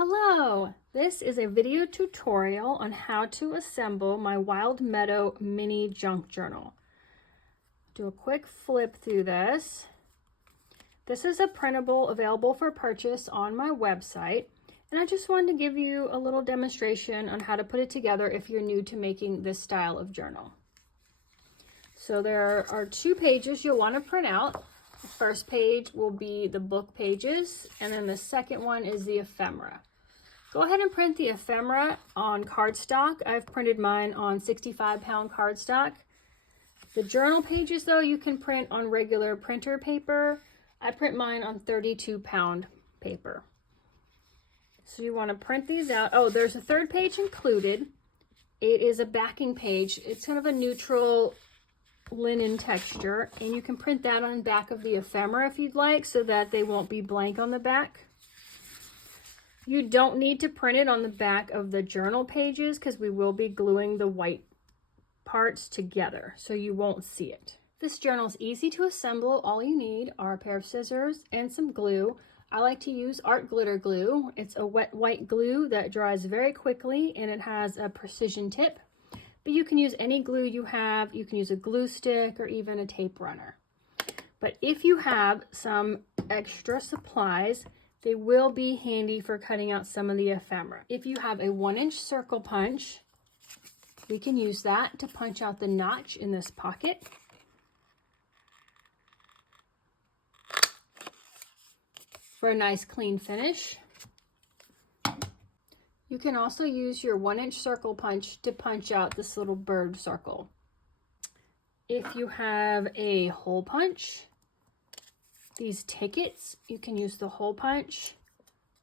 Hello! This is a video tutorial on how to assemble my Wild Meadow mini junk journal. Do a quick flip through this. This is a printable available for purchase on my website, and I just wanted to give you a little demonstration on how to put it together if you're new to making this style of journal. So there are 2 pages you'll want to print out. The first page will be the book pages, and then the second one is the ephemera. Go ahead and print the ephemera on cardstock. I've printed mine on 65-pound cardstock. The journal pages, though, you can print on regular printer paper. I print mine on 32-pound paper. So you want to print these out. Oh, there's a 3rd page included. It is a backing page. It's kind of a neutral linen texture, and you can print that on the back of the ephemera if you'd like, so that they won't be blank on the back. You don't need to print it on the back of the journal pages because we will be gluing the white parts together, so you won't see it. This journal is easy to assemble. All you need are a pair of scissors and some glue. I like to use art glitter glue. It's a wet white glue that dries very quickly, and it has a precision tip. But you can use any glue you have. You can use a glue stick or even a tape runner. But if you have some extra supplies, they will be handy for cutting out some of the ephemera. If you have a 1-inch circle punch, we can use that to punch out the notch in this pocket. For a nice clean finish. You can also use your 1-inch circle punch to punch out this little bird circle. If you have a hole punch, these tickets, you can use the hole punch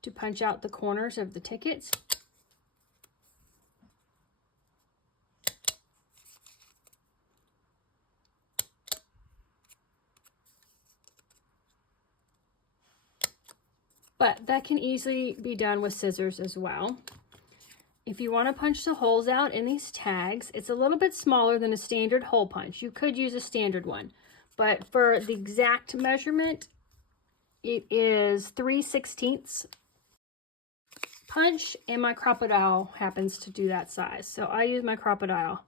to punch out the corners of the tickets. But that can easily be done with scissors as well. If you want to punch the holes out in these tags, it's a little bit smaller than a standard hole punch. You could use a standard one, but for the exact measurement, it is 3/16 punch, and my crocodile happens to do that size. So I use my crocodile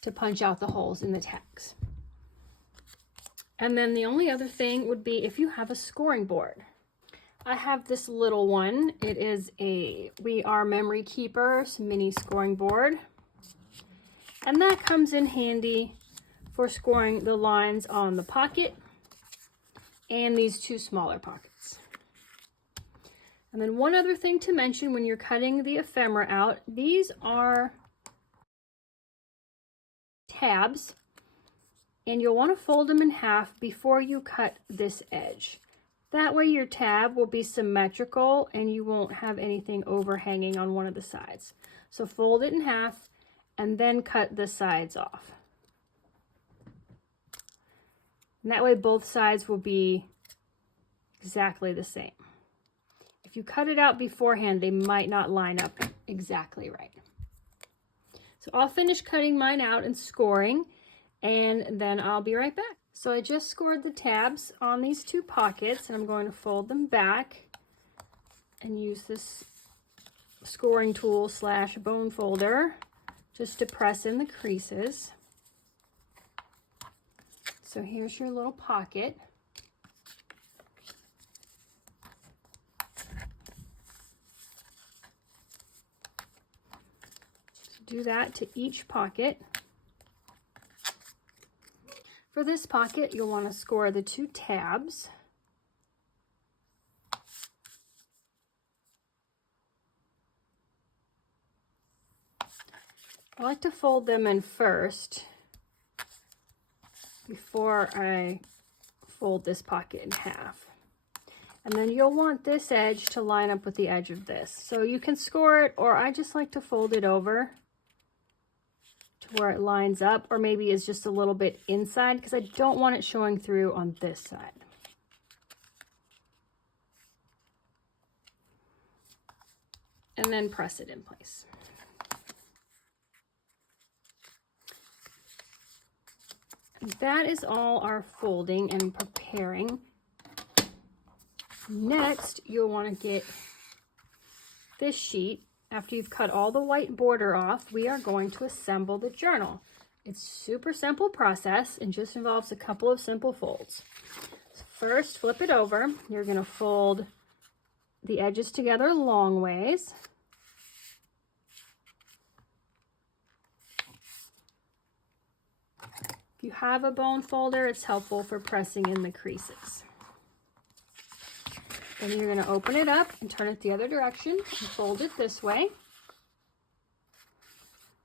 to punch out the holes in the tags. And then the only other thing would be if you have a scoring board. I have this little one. It is a We Are Memory Keepers mini scoring board. And that comes in handy for scoring the lines on the pocket and these 2 smaller pockets. And then one other thing to mention when you're cutting the ephemera out, these are tabs, and you'll want to fold them in half before you cut this edge. That way your tab will be symmetrical and you won't have anything overhanging on one of the sides. So fold it in half and then cut the sides off. And that way both sides will be exactly the same. If you cut it out beforehand, they might not line up exactly right. So I'll finish cutting mine out and scoring, and then I'll be right back. So I just scored the tabs on these 2 pockets, and I'm going to fold them back and use this scoring tool / bone folder just to press in the creases. So here's your little pocket. Do that to each pocket. For this pocket, you'll want to score the 2 tabs. I like to fold them in first before I fold this pocket in half. And then you'll want this edge to line up with the edge of this. So you can score it, or I just like to fold it over to where it lines up, or maybe is just a little bit inside because I don't want it showing through on this side. And then press it in place. That is all our folding and preparing. Next, you'll want to get this sheet. After you've cut all the white border off, we are going to assemble the journal. It's a super simple process and just involves a couple of simple folds. So first, flip it over. You're going to fold the edges together long ways. If you have a bone folder, it's helpful for pressing in the creases. Then you're going to open it up and turn it the other direction and fold it this way.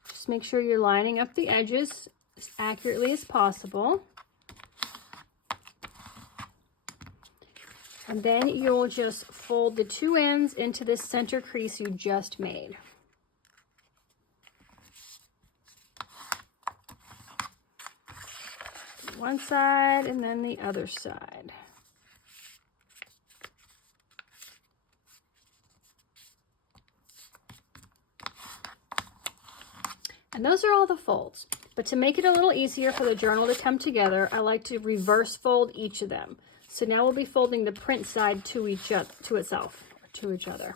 Just make sure you're lining up the edges as accurately as possible. And then you'll just fold the two ends into the center crease you just made. One side and then the other side. And those are all the folds. But to make it a little easier for the journal to come together, I like to reverse fold each of them. So now we'll be folding the print side to each other, to itself, or to each other.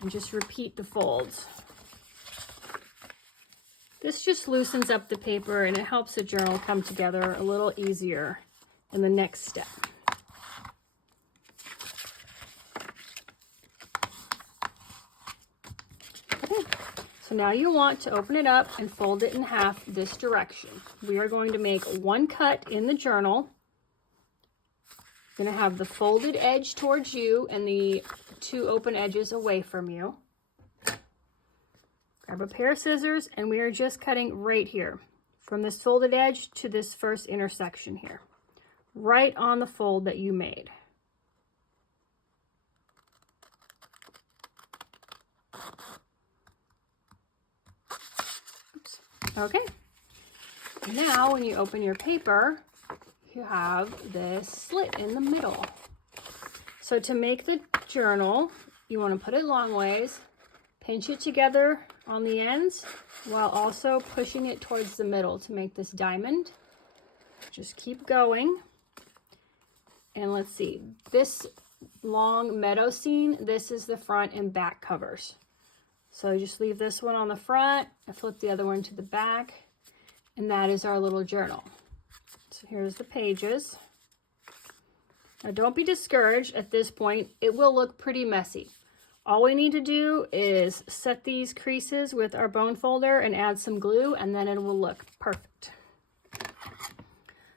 And just repeat the folds. This just loosens up the paper and it helps the journal come together a little easier in the next step. Okay. So now you want to open it up and fold it in half this direction. We are going to make one cut in the journal. You're going to have the folded edge towards you and the two open edges away from you. Grab a pair of scissors and we are just cutting right here from this folded edge to this first intersection here, right on the fold that you made. Oops. Okay. Now when you open your paper, you have this slit in the middle. So to make the journal, you want to put it long ways, pinch it together on the ends while also pushing it towards the middle to make this diamond. Just keep going. And let's see, this long meadow scene, this is the front and back covers. So just leave this one on the front and flip the other one to the back. And that is our little journal. So here's the pages. Now don't be discouraged at this point. It will look pretty messy. All we need to do is set these creases with our bone folder and add some glue, and then it will look perfect.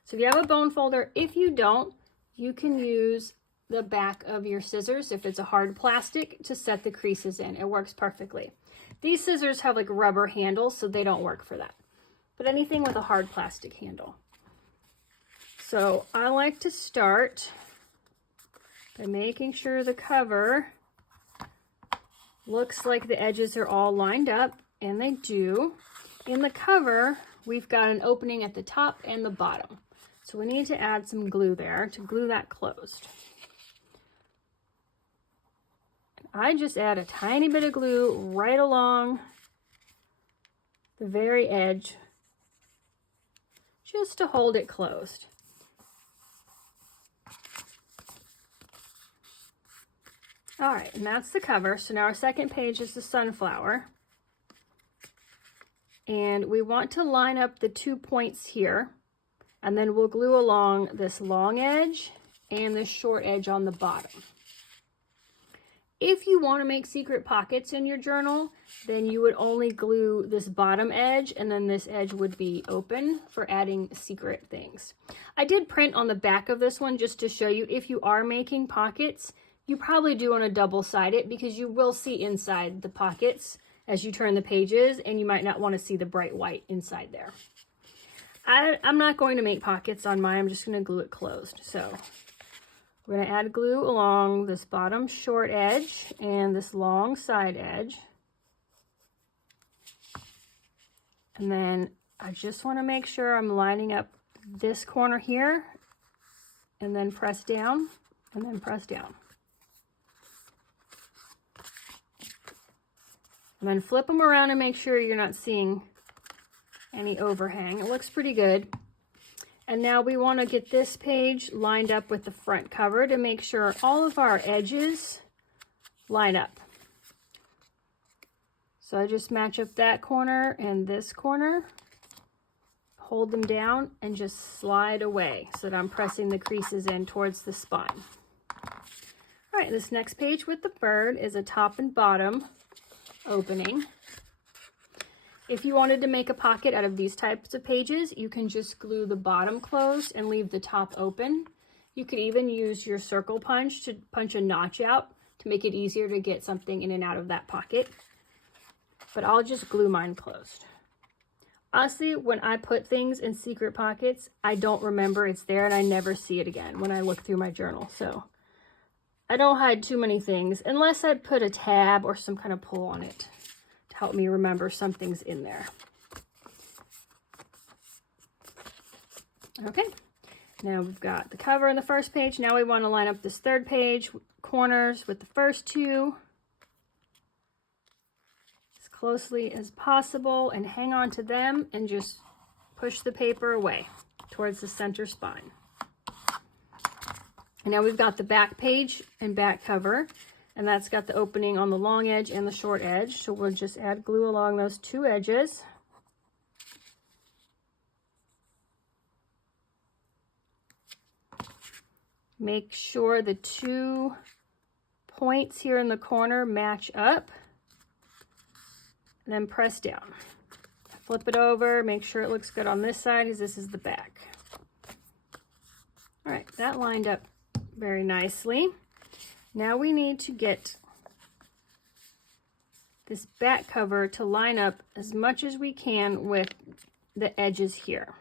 So if you have a bone folder, if you don't, you can use the back of your scissors, if it's a hard plastic, to set the creases in. It works perfectly. These scissors have like rubber handles, so they don't work for that. But anything with a hard plastic handle. So I like to start by making sure the cover looks like the edges are all lined up, and they do. In the cover, we've got an opening at the top and the bottom. So we need to add some glue there to glue that closed. I just add a tiny bit of glue right along the very edge, just to hold it closed. All right, and that's the cover. So now our second page is the sunflower. And we want to line up the 2 points here, and then we'll glue along this long edge and this short edge on the bottom. If you want to make secret pockets in your journal, then you would only glue this bottom edge, and then this edge would be open for adding secret things. I did print on the back of this one just to show you if you are making pockets, you probably do want to double-sided because you will see inside the pockets as you turn the pages, and you might not want to see the bright white inside there. I'm not going to make pockets on mine. I'm just going to glue it closed. So we're going to add glue along this bottom short edge and this long side edge. And then I just want to make sure I'm lining up this corner here, and then press down, and then press down. And then flip them around and make sure you're not seeing any overhang. It looks pretty good. And now we want to get this page lined up with the front cover to make sure all of our edges line up. So I just match up that corner and this corner, hold them down, and just slide away so that I'm pressing the creases in towards the spine. All right, this next page with the bird is a top and bottom opening. If you wanted to make a pocket out of these types of pages, you can just glue the bottom closed and leave the top open. You could even use your circle punch to punch a notch out to make it easier to get something in and out of that pocket. But I'll just glue mine closed. Honestly, when I put things in secret pockets, I don't remember it's there and I never see it again when I look through my journal. So I don't hide too many things unless I put a tab or some kind of pull on it to help me remember something's in there. Okay, now we've got the cover and the first page. Now we want to line up this third page corners with the first two as closely as possible and hang on to them and just push the paper away towards the center spine. And now we've got the back page and back cover, and that's got the opening on the long edge and the short edge. So we'll just add glue along those two edges. Make sure the 2 points here in the corner match up, and then press down. Flip it over, make sure it looks good on this side because this is the back. All right, that lined up very nicely. Now we need to get this back cover to line up as much as we can with the edges here.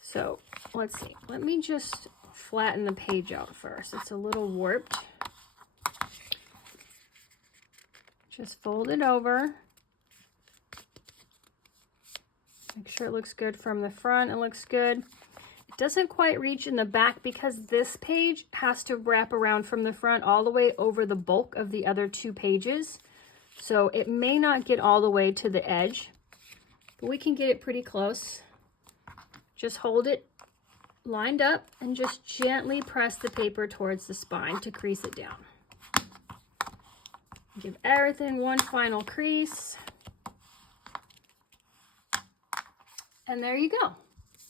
So let's see, let me just flatten the page out first. It's a little warped. Just fold it over. Make sure it looks good from the front. It looks good. It doesn't quite reach in the back because this page has to wrap around from the front all the way over the bulk of the other 2 pages. So it may not get all the way to the edge, but we can get it pretty close. Just hold it lined up and just gently press the paper towards the spine to crease it down. Give everything one final crease. And there you go.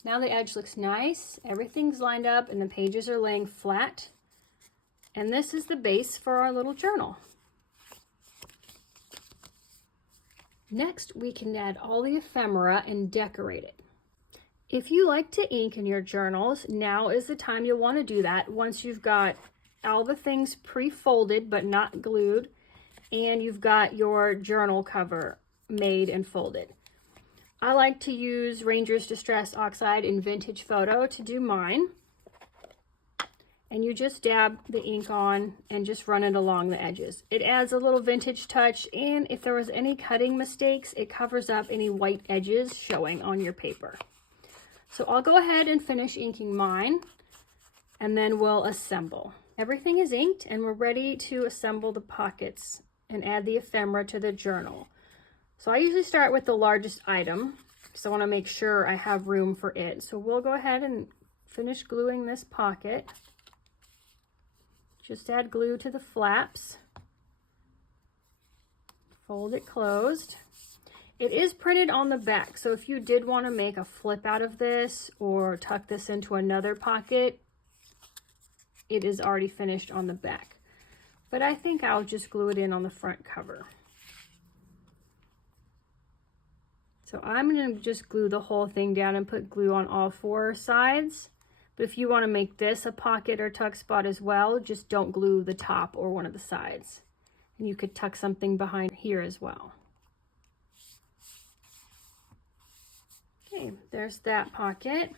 Now the edge looks nice, everything's lined up, and the pages are laying flat. And this is the base for our little journal. Next, we can add all the ephemera and decorate it. If you like to ink in your journals, now is the time you'll want to do that once you've got all the things pre-folded but not glued, and you've got your journal cover made and folded. I like to use Ranger's Distress Oxide in Vintage Photo to do mine. And you just dab the ink on and just run it along the edges. It adds a little vintage touch, and if there was any cutting mistakes, it covers up any white edges showing on your paper. So I'll go ahead and finish inking mine, and then we'll assemble. Everything is inked, and we're ready to assemble the pockets and add the ephemera to the journal. So I usually start with the largest item, because I want to make sure I have room for it. So we'll go ahead and finish gluing this pocket. Just add glue to the flaps. Fold it closed. It is printed on the back, so if you did want to make a flip out of this or tuck this into another pocket, it is already finished on the back. But I think I'll just glue it in on the front cover. So I'm going to just glue the whole thing down and put glue on all 4 sides. But if you want to make this a pocket or tuck spot as well, just don't glue the top or one of the sides. And you could tuck something behind here as well. Okay, there's that pocket.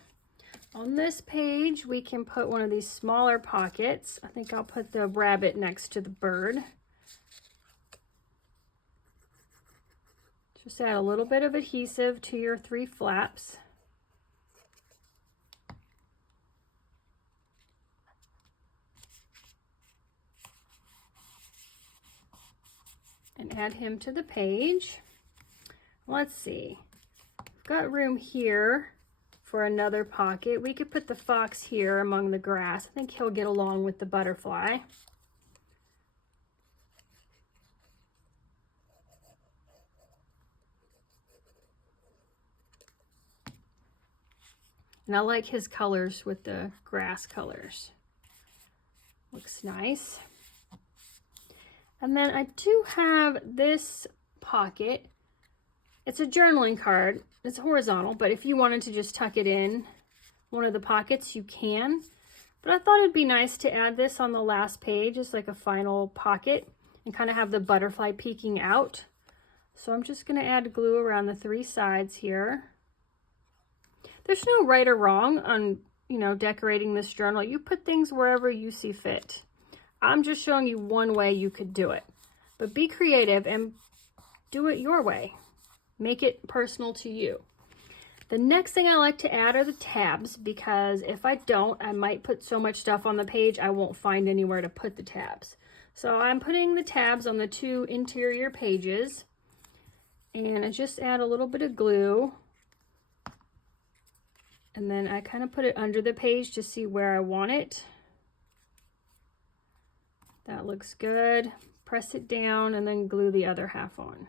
On this page, we can put one of these smaller pockets. I think I'll put the rabbit next to the bird. Just add a little bit of adhesive to your 3 flaps. And add him to the page. Let's see. got room here for another pocket. We could put the fox here among the grass. I think he'll get along with the butterfly. And I like his colors with the grass colors. Looks nice. And then I do have this pocket. It's a journaling card. It's horizontal, but if you wanted to just tuck it in one of the pockets, you can. But I thought it'd be nice to add this on the last page as like a final pocket and kind of have the butterfly peeking out. So I'm just going to add glue around the 3 sides here. There's no right or wrong on, you know, decorating this journal. You put things wherever you see fit. I'm just showing you one way you could do it. But be creative and do it your way. Make it personal to you. The next thing I like to add are the tabs, because if I don't, I might put so much stuff on the page I won't find anywhere to put the tabs. So I'm putting the tabs on the 2 interior pages, and I just add a little bit of glue. And then I kind of put it under the page to see where I want it. That looks good. Press it down and then glue the other half on.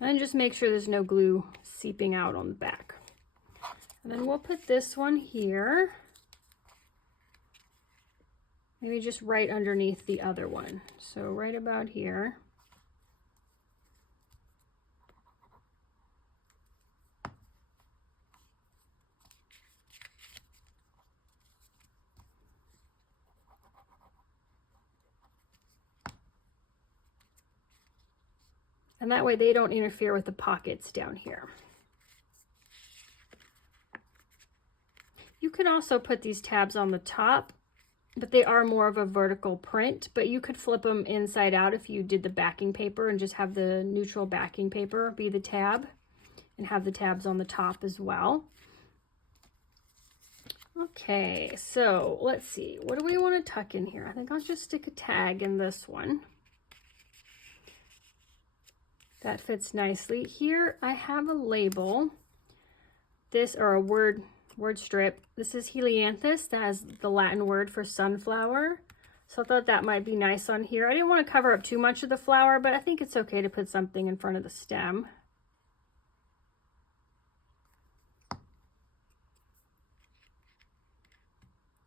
And then just make sure there's no glue seeping out on the back. And then we'll put this one here. Maybe just right underneath the other one. So right about here. And that way they don't interfere with the pockets down here. You could also put these tabs on the top, but they are more of a vertical print, but you could flip them inside out if you did the backing paper and just have the neutral backing paper be the tab and have the tabs on the top as well. Okay, so let's see. What do we want to tuck in here? I think I'll just stick a tag in this one. That fits nicely. Here I have a label, this, or a word strip. This is Helianthus. That is the Latin word for sunflower. So I thought that might be nice on here. I didn't want to cover up too much of the flower, but I think it's okay to put something in front of the stem.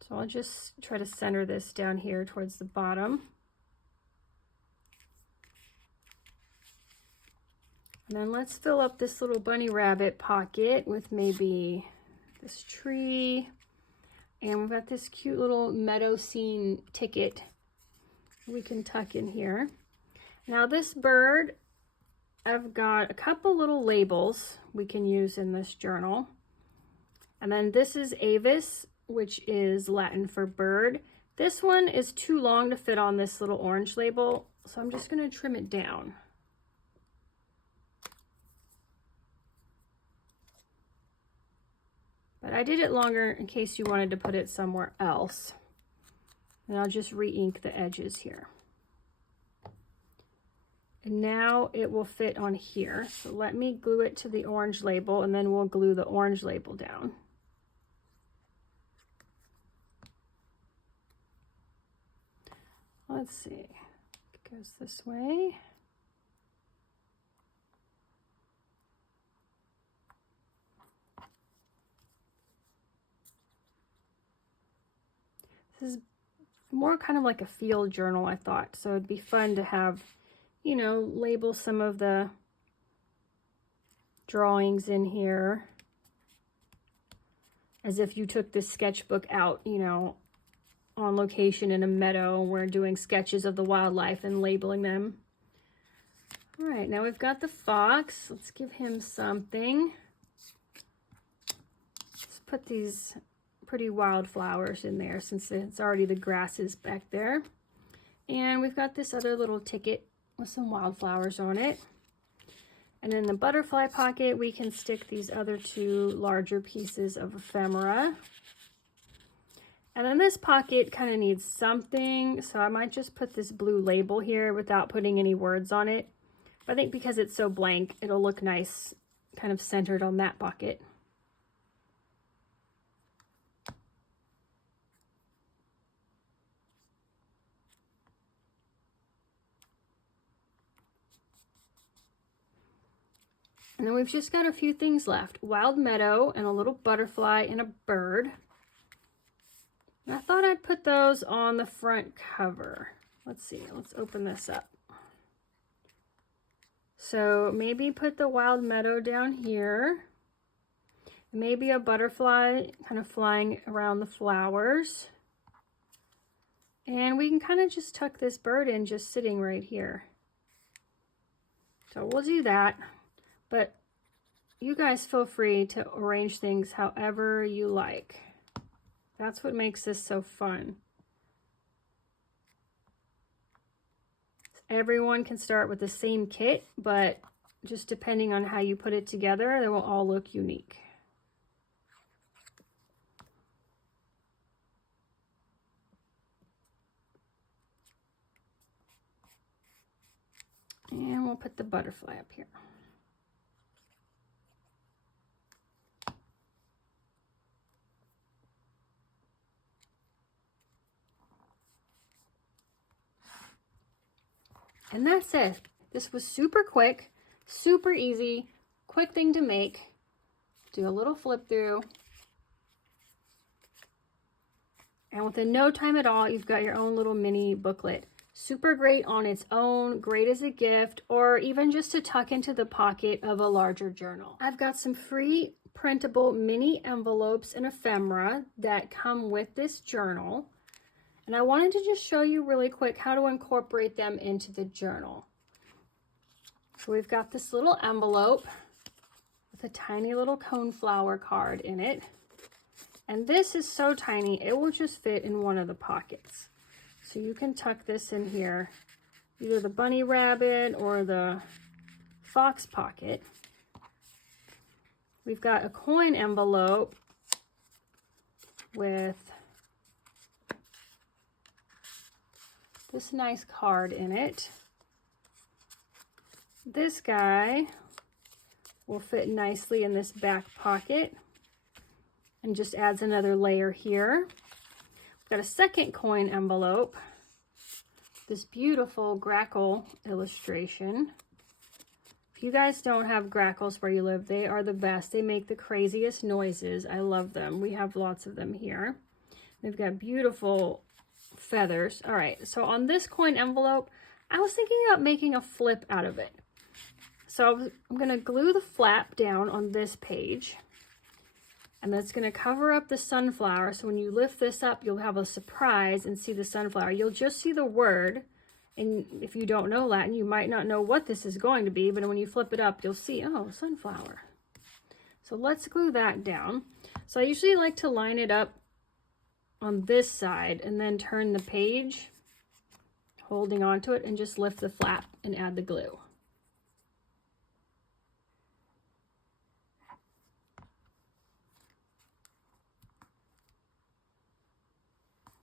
So I'll just try to center this down here towards the bottom. And then let's fill up this little bunny rabbit pocket with maybe this tree. And we've got this cute little meadow scene ticket we can tuck in here. Now this bird, I've got a couple little labels we can use in this journal. And then this is Avis, which is Latin for bird. This one is too long to fit on this little orange label, so I'm just going to trim it down. But I did it longer in case you wanted to put it somewhere else. And I'll just re-ink the edges here. And now it will fit on here. So let me glue it to the orange label, and then we'll glue the orange label down. Let's see. It goes this way. This is more kind of like a field journal, I thought. So it'd be fun to have, you know, label some of the drawings in here as if you took this sketchbook out, you know, on location in a meadow. We're doing sketches of the wildlife and labeling them. All right, now we've got the fox. Let's give him something. Let's put these pretty wildflowers in there since it's already the grasses back there. And we've got this other little ticket with some wildflowers on it. And in the butterfly pocket, we can stick these other 2 larger pieces of ephemera. And then this pocket kind of needs something, so I might just put this blue label here without putting any words on it. But I think because it's so blank, it'll look nice, kind of centered on that pocket. And then we've just got a few things left. Wild meadow and a little butterfly and a bird. And I thought I'd put those on the front cover. Let's see, let's open this up. So maybe put the wild meadow down here. Maybe a butterfly kind of flying around the flowers. And we can kind of just tuck this bird in just sitting right here. So we'll do that. But you guys feel free to arrange things however you like. That's what makes this so fun. Everyone can start with the same kit, but just depending on how you put it together, they will all look unique. And we'll put the butterfly up here. And that's it. This was super quick, super easy, quick thing to make. Do a little flip through. And within no time at all, you've got your own little mini booklet. Super great on its own, great as a gift, or even just to tuck into the pocket of a larger journal. I've got some free printable mini envelopes and ephemera that come with this journal. And I wanted to just show you really quick how to incorporate them into the journal. So we've got this little envelope with a tiny little coneflower card in it. And this is so tiny, it will just fit in one of the pockets. So you can tuck this in here, either the bunny rabbit or the fox pocket. We've got a coin envelope with this nice card in it. This guy will fit nicely in this back pocket and just adds another layer here. We've got a second coin envelope, this beautiful grackle illustration. If you guys don't have grackles where you live, they are the best. They make the craziest noises. I love them. We have lots of them here. We've got beautiful feathers. All right, so on this coin envelope, I was thinking about making a flip out of it. So I'm going to glue the flap down on this page, and that's going to cover up the sunflower. So when you lift this up, you'll have a surprise and see the sunflower. You'll just see the word, and if you don't know Latin, you might not know what this is going to be, but when you flip it up, you'll see, oh, sunflower. So let's glue that down. So I usually like to line it up on this side and then turn the page, holding onto it, and just lift the flap and add the glue.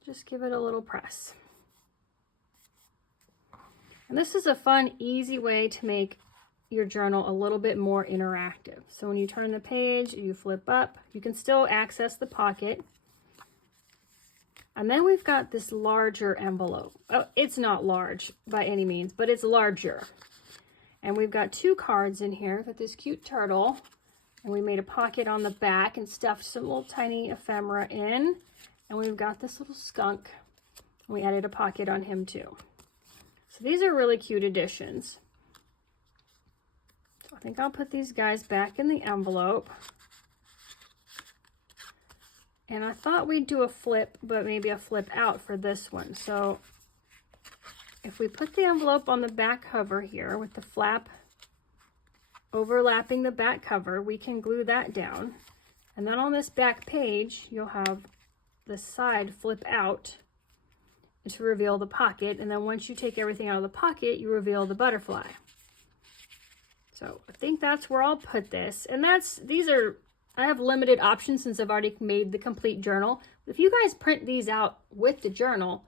Just give it a little press. And this is a fun, easy way to make your journal a little bit more interactive. So when you turn the page, you flip up, you can still access the pocket. And then we've got this larger envelope. Oh, it's not large by any means, but it's larger. And we've got two cards in here. We've got this cute turtle, and we made a pocket on the back and stuffed some little tiny ephemera in. And we've got this little skunk. We added a pocket on him too. So these are really cute additions. So I think I'll put these guys back in the envelope. And I thought we'd do a flip, but maybe a flip out for this one. So if we put the envelope on the back cover here with the flap overlapping the back cover, we can glue that down. And then on this back page, you'll have the side flip out to reveal the pocket. And then once you take everything out of the pocket, you reveal the butterfly. So I think that's where I'll put this. And these are I have limited options since I've already made the complete journal. If you guys print these out with the journal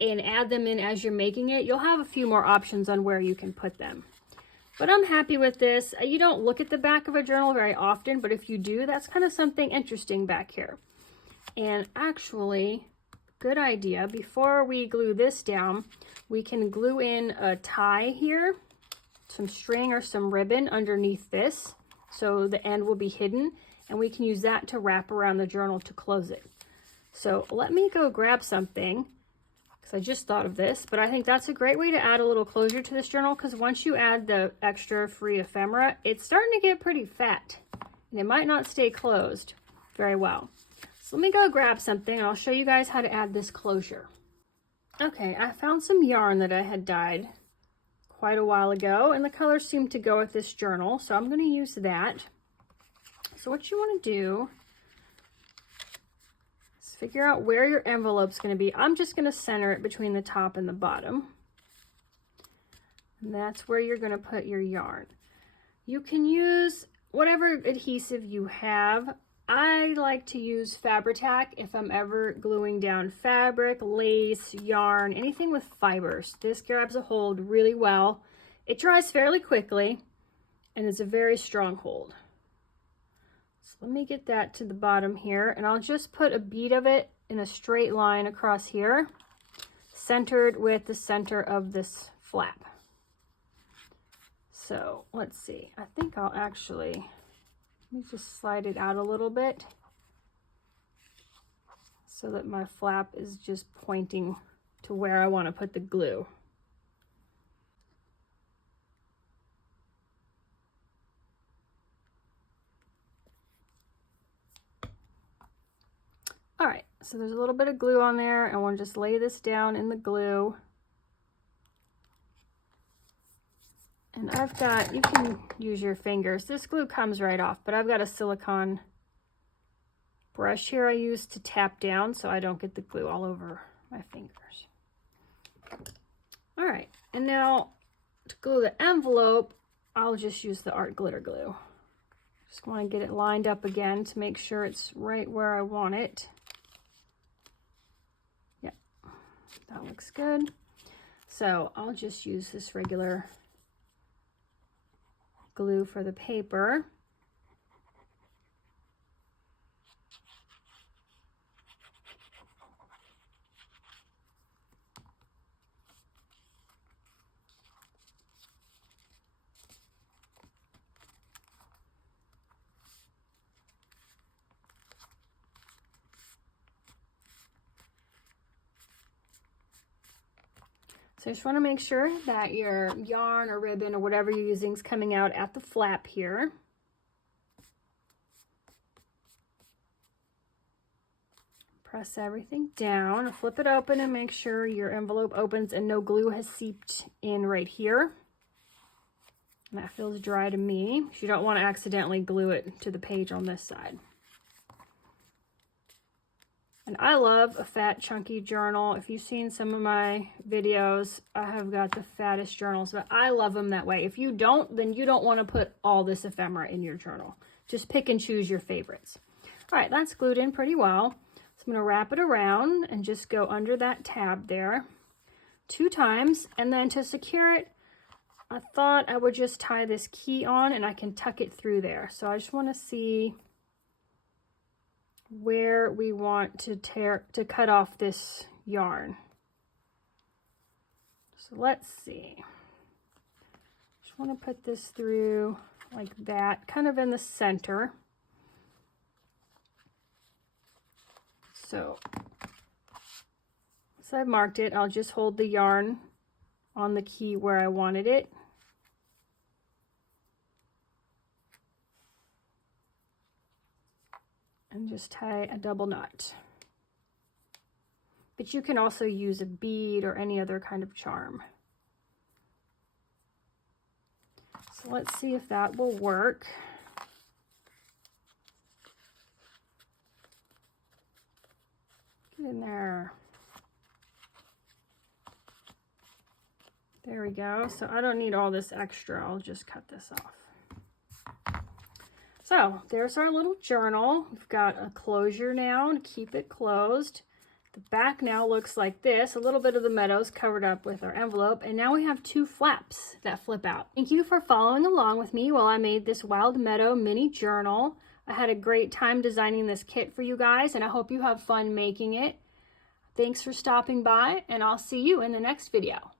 and add them in as you're making it, you'll have a few more options on where you can put them. But I'm happy with this. You don't look at the back of a journal very often, but if you do, that's kind of something interesting back here. And actually, good idea, before we glue this down, we can glue in a tie here, some string or some ribbon underneath this, so the end will be hidden, and we can use that to wrap around the journal to close it. So let me go grab something, because I just thought of this, but I think that's a great way to add a little closure to this journal, because once you add the extra free ephemera, it's starting to get pretty fat, and it might not stay closed very well. So let me go grab something, and I'll show you guys how to add this closure. Okay, I found some yarn that I had dyed quite a while ago, and the colors seem to go with this journal, so I'm going to use that. So what you want to do is figure out where your envelope's going to be. I'm just going to center it between the top and the bottom, and that's where you're going to put your yarn. You can use whatever adhesive you have. I like to use Fabri-Tac if I'm ever gluing down fabric, lace, yarn, anything with fibers. This grabs a hold really well. It dries fairly quickly, and it's a very strong hold. So let me get that to the bottom here, and I'll just put a bead of it in a straight line across here, centered with the center of this flap. So let's see, I think I'll actually, let me just slide it out a little bit so that my flap is just pointing to where I want to put the glue. All right, so there's a little bit of glue on there, and we'll just lay this down in the glue. And I've got, you can use your fingers. This glue comes right off, but I've got a silicone brush here I use to tap down so I don't get the glue all over my fingers. All right, and now to glue the envelope, I'll just use the art glitter glue. Just want to get it lined up again to make sure it's right where I want it. Yep, that looks good. So I'll just use this regular glue for the paper. So I just want to make sure that your yarn or ribbon or whatever you're using is coming out at the flap here. Press everything down, flip it open, and make sure your envelope opens and no glue has seeped in right here. And that feels dry to me. You don't want to accidentally glue it to the page on this side. And I love a fat, chunky journal. If you've seen some of my videos, I have got the fattest journals, but I love them that way. If you don't, then you don't want to put all this ephemera in your journal. Just pick and choose your favorites. All right, that's glued in pretty well. So I'm going to wrap it around and just go under that tab there 2 times. And then to secure it, I thought I would just tie this key on and I can tuck it through there. So I just want to see where we want to cut off this yarn. So let's see. Just want to put this through like that, kind of in the center. So I've marked it. I'll just hold the yarn on the key where I wanted it. And just tie a double knot. But you can also use a bead or any other kind of charm. So let's see if that will work. Get in there. There we go. So I don't need all this extra. I'll just cut this off. So So there's our little journal. We've got a closure now to keep it closed. The back now looks like this. A little bit of the meadows covered up with our envelope. And now we have 2 flaps that flip out. Thank you for following along with me while I made this Wild Meadow mini journal. I had a great time designing this kit for you guys, and I hope you have fun making it. Thanks for stopping by, and I'll see you in the next video.